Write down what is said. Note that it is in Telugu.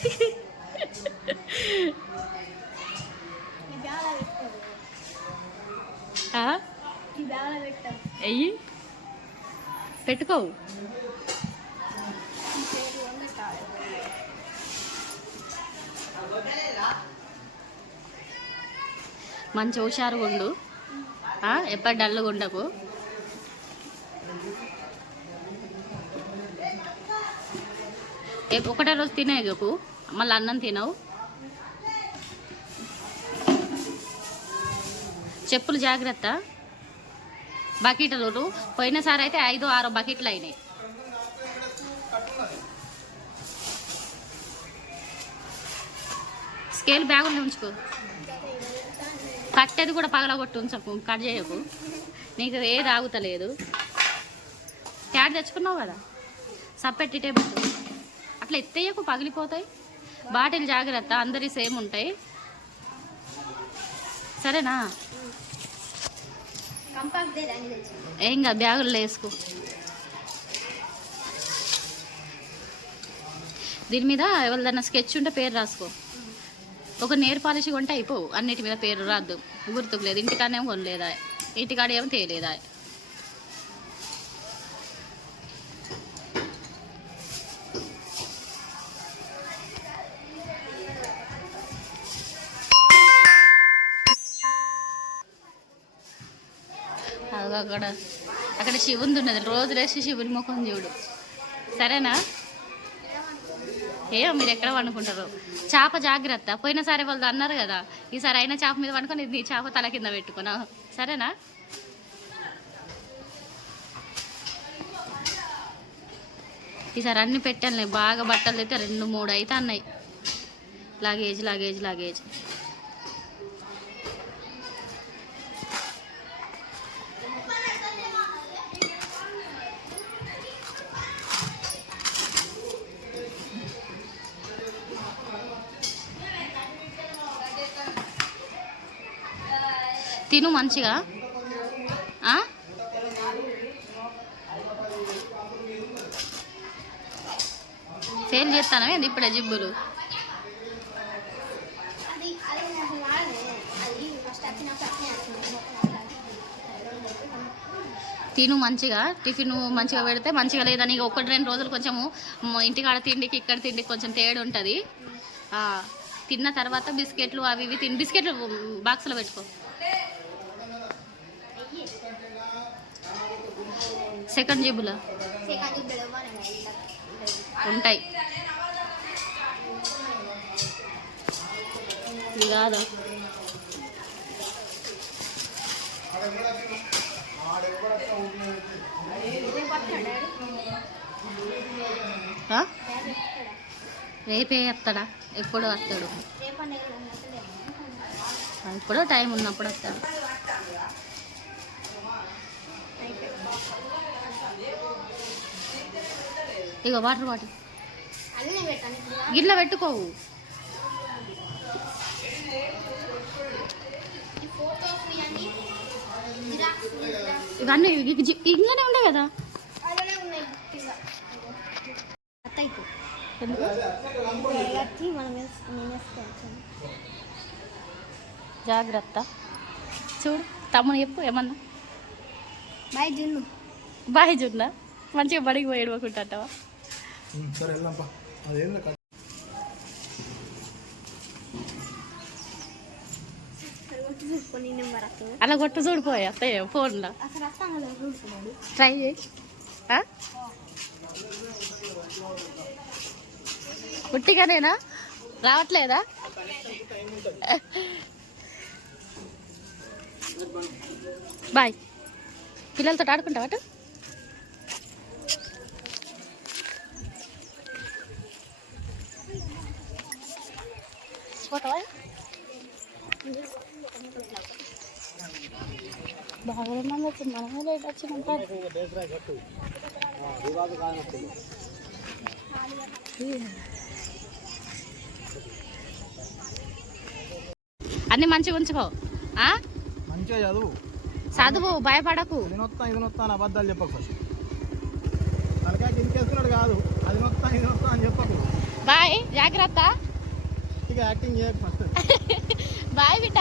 Hehehe ఎయ్యి. పెట్టుకోవు. మంచి హుషారుగా ఉండు. ఎప్పటి డల్గా ఉండకు. ఒకటే రోజు తినేగకు మళ్ళీ అన్నం తినవు. చెప్పులు జాగ్రత్త. బకెట్లు పోయినసారి అయితే ఐదు ఆరు బకెట్లు అయినాయి స్కేల్ బ్యాగుల్లో ఉంచుకో. కట్టేది కూడా పగలగొట్టు ఉంచకు కట్ చేయకు. నీకు ఏది ఆగుతలేదు ట్యాడ్ తెచ్చుకున్నావు కదా? సప్పెట్టిటే పెట్టు అట్లా ఎత్తేయకు పగిలిపోతాయి. బాటిల్ జాగ్రత్త అందరి సేమ్ ఉంటాయి. సరేనా? ఏం కాదు బ్యాగుల్లో వేసుకో దీని మీద ఎవరిదన్నా స్కెచ్ ఉంటే పేరు రాసుకో. ఒక నేర్ పాలిష్ కొంటే అయిపోవు. అన్నిటి మీద పేరు రాద్దు. గుర్తుకు లేదు. ఇంటికాడేమో కొనలేదా? ఇంటికాడ ఏమో తేలేదా అక్కడ అక్కడ శివుంది ఉన్నది. రోజు లేచి శివుని ముఖం చూడు. సరేనా? ఏమో మీరు ఎక్కడ వండుకుంటారు చేప జాగ్రత్త. పోయినసారి వాళ్ళు అన్నారు కదా ఈసారి అయినా చేప మీద వండుకొని నీ చేప తల కింద పెట్టుకున్నా సరేనా? ఈసారి అన్ని పెట్టాలి బాగా బట్టలు అయితే రెండు మూడు అయితే అన్నాయి లాగేజ్ లాగేజ్ లాగేజ్. తిను మంచిగా. ఆ? ఫెయిల్ చేస్తాను ఏంది ఇప్పుడే జిబ్బులు? తిను మంచిగా. టిఫిన్ మంచిగా పెడితే మంచిగా లేదని ఒకటి రెండు రోజులు కొంచెము ఇంటికాడ తిండికి ఇక్కడ తిండికి కొంచెం తేడా ఉంటుంది. తిన్న తర్వాత బిస్కెట్లు అవి ఇవి తిని. బిస్కెట్లు బాక్స్లో పెట్టుకో. సెకండ్ బిడవని ఉంటాయి. కాదా? రేపే వస్తాడా? ఎప్పుడు వస్తాడు. ఇప్పుడు టైం ఉన్నప్పుడు వస్తాడు. ఇగో వాటర్ బాటిల్. గిన్నె పెట్టుకోవు ఇవన్నీ ఇంట్లోనే ఉండే కదా? జాగ్రత్త చూడు తమ్ముడు చెప్పు ఏమన్నా? బాయ్ జున్ను. బాయ్ చూడనా మంచిగా బడికి పోయి ఏడవకుంటావా ఉమ్, సరే వెళ్దాంపా. అదేం కట్ కొన్ని అలా కొట్ట చూడిపోయి అత్తయ్య ఫోన్లో. ట్రై చేయి. ఆ? రావట్లేదా? బాయ్. పిల్లలతో ఆడుకుంటావా బాగా మంది వచ్చింది మనమే లేట్ వచ్చినాం అన్ని మంచిగా ఉంచుకో ఆ? మంచిగా చదువు చదువు భయపడకు నొత్తా ఇది నొత్తా అని అబద్ధాలు చెప్పకు ఫస్ట్ తలకాయ కిందకేసుకున్నాడు కాదు అది నొత్తా ఇది నొత్తా అని చెప్పకు బాయ్ జాగ్రత్త ఇక యాక్టింగ్ చేయకు ఫస్ట్. బాయ్ బిడ్డ